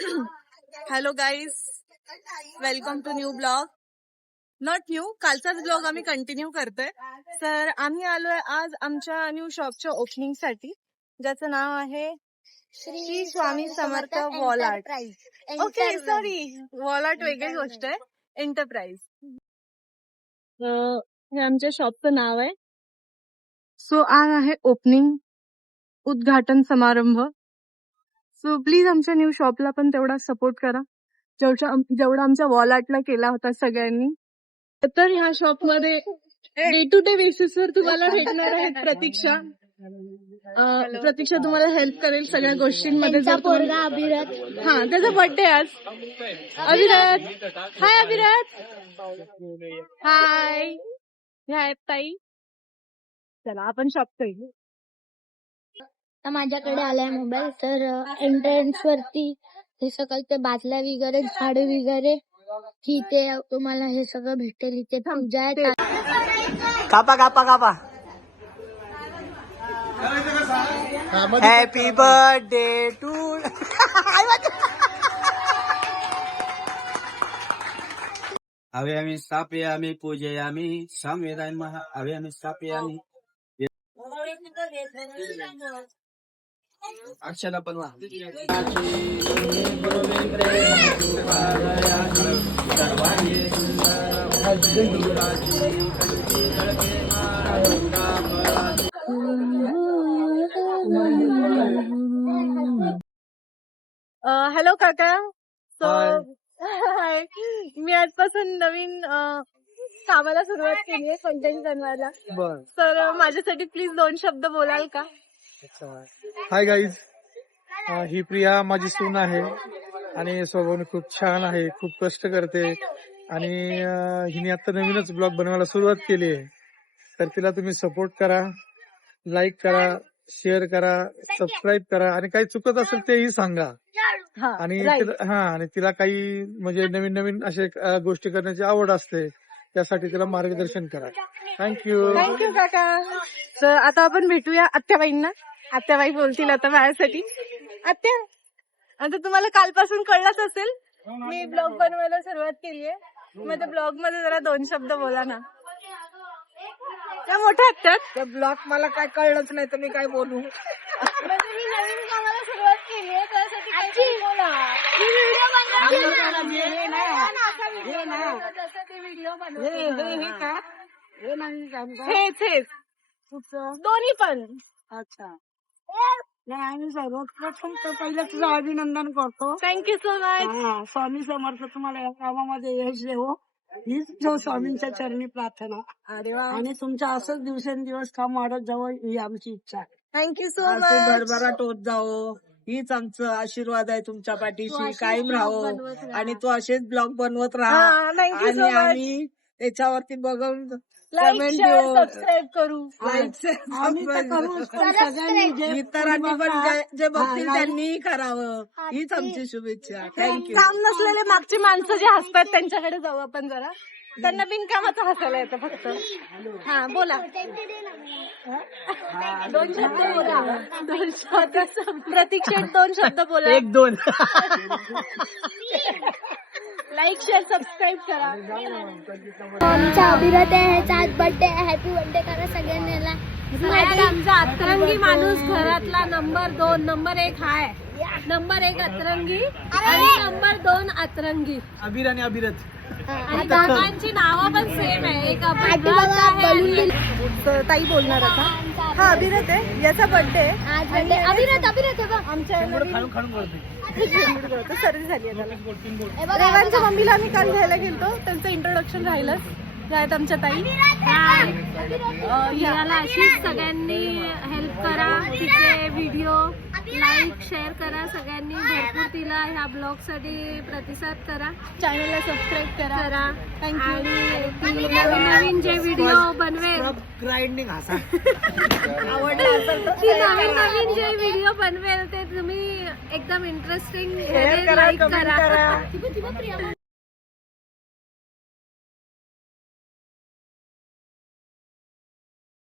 Hello guys, welcome to new blog. Not new, कालचाच blog आम्ही continue करतोय. तर आम्ही आलोय आज आमच्या न्यू शॉपच्या ओपनिंग साठी, ज्याचं नाव आहे Shri Swami Samarth wall art. Okay, sorry, wall art वेगळी गोष्ट आहे, एंटरप्राइज. हे आमच्या शॉपचं नाव आहे. सो आज आहे ओपनिंग, उद्घाटन समारंभ. सो प्लीज आमच्या न्यू शॉपला पण तेवढा सपोर्ट करा जेवढा आमच्या वॉल आर्टला केला होता सगळ्यांनी. तर ह्या शॉप मध्ये डे टू डे बेसिसवर तुम्हाला भेटणार आहेत प्रतीक्षा. प्रतीक्षा तुम्हाला हेल्प करेल सगळ्या गोष्टींमध्ये. अभिरथ, हा, त्याचा बर्थडे आज. अभिरथ, हाय अभिरथ. हाय, ह्या आहेत ताई. चला आपण शॉपकडे. तर माझ्याकडे आलाय मोबाईल. तर एंट्रन्स वरती हे सगळं ते बाजल्या वगैरे, झाडे वगैरे, तिथे तुम्हाला हे सगळं भेटेल. इथे पूजा आहे. कापा कापा कापा. Happy birthday to. अव्यामी स्थापयामी पूजयामी संवेदाय महा. अव्यामी स्थापयामी. अक्षरा बनवा. हॅलो काका. मी आजपासून नवीन कामाला सुरुवात केली आहे, कंटेंट बनवायला. तर माझ्यासाठी प्लीज 2 शब्द बोलाल का? हाय गाईज, ही प्रिया माझी सून आहे आणि स्वभावाने खूप छान आहे, खूप कष्ट करते आणि हिने आता नवीनच ब्लॉग बनवायला सुरुवात केली आहे. तर तिला तुम्ही सपोर्ट करा, लाईक करा, शेअर करा, सबस्क्राईब करा आणि काही चुकत असेल तेही सांगा. आणि तिला काही म्हणजे नवीन नवीन असे गोष्टी करण्याची आवड असते, त्यासाठी तिला मार्गदर्शन करा. थँक्यू. थँक्यू काका. तर आता आपण भेटूया आत्याबाईंना. आत्याबाई बोलतील आता माझ्यासाठी. आत्या, आता तुम्हाला कालपासून कळलंच असेल मी ब्लॉग बनवायला सुरुवात केली आहे. माझ्या ब्लॉग मध्ये जरा 2 शब्द बोला ना. त्या मोठ्या आत्या, ब्लॉग मला काय कळलंच नाही तर मी काय बोलू. म्हणजे मी नवीन कामाला सुरुवात केली आहे, त्यासाठी काहीतरी बोला. व्हिडिओ हेच दोन्ही पण. अच्छा, नाही आम्ही सर्वप्रथम तर पहिले तुझं अभिनंदन करतो. Thank you so much. Swami Samarth तुम्हाला या कामामध्ये यश देवो, हीच जो स्वामींच्या चरणी प्रार्थना. अरे वा, आणि तुमच्या असंच दिवसेंदिवस काम वाढत जावं ही आमची इच्छा आहे. थँक्यू सो आरती मच. भरभराट होत जावो हीच आमचं आशीर्वाद आहे. तुमच्या पाठीशी कायम राहो आणि तू असेच ब्लॉग बनवत राहा थँक्यू आणि सो मच. आम्ही त्याच्यावरती बघून लाईक कमेंट शेअर देऊ. सबस्क्राईब करू. आम्ही तर करूच, पण सगळ्यांनी इतरांनी पण जे बघतील त्यांनीही करावं हीच आमची शुभेच्छा. थँक्यू. काम नसलेले मागची माणसं जे हसतात त्यांच्याकडे जाऊ आपण जरा. त्यांना बिनकामाचं हसायला येतं फक्त. हा बोला. 2 शब्द बोला. 2 शब्द. प्रतीक्षेत 2 शब्द बोला. 1-2. लाईक शेअर सबस्क्राईब करा. आमचा अभिरथ आहे, ह्याचा आज बर्थडे आहे. हॅपी बर्थडे करा सगळ्यांनी. आमचा अतरंगी माणूस घरातला नंबर 2, नंबर 1 हाय. नंबर 1 अतरंगी आणि नंबर 2 अतरंगी. अभिर आणि अभिरथ आणि दोघांची नावं पण सेम आहे. एक ताई बोलणार आता. हा अभिरथ आहे, याचा बर्थडे आहे. आज बर्थडे अभिरथ आमच्या सर्दी झाली आहे त्याला. रेवांच्या मम्मीला आम्ही काल घ्यायला गेलतो, त्यांचं इंट्रोडक्शन राहिलंच. आहेत आमच्या ताई. याला अशीच सगळ्यांनी हेल्प करा, तिचे व्हिडिओ लाईक शेअर करा सगळ्यांनी. भरपूर तिला ह्या ब्लॉग साठी प्रतिसाद करा. चॅनलला सबस्क्राईब करा. थँक्यू. आणि नवीन नवीन जे व्हिडिओ बनवेल, ग्राइंडिंग हसा आवडला असेल तर ती नवीन नवीन जे व्हिडिओ बनवेल ते तुम्ही एकदम इंटरेस्टिंग लाईक करा.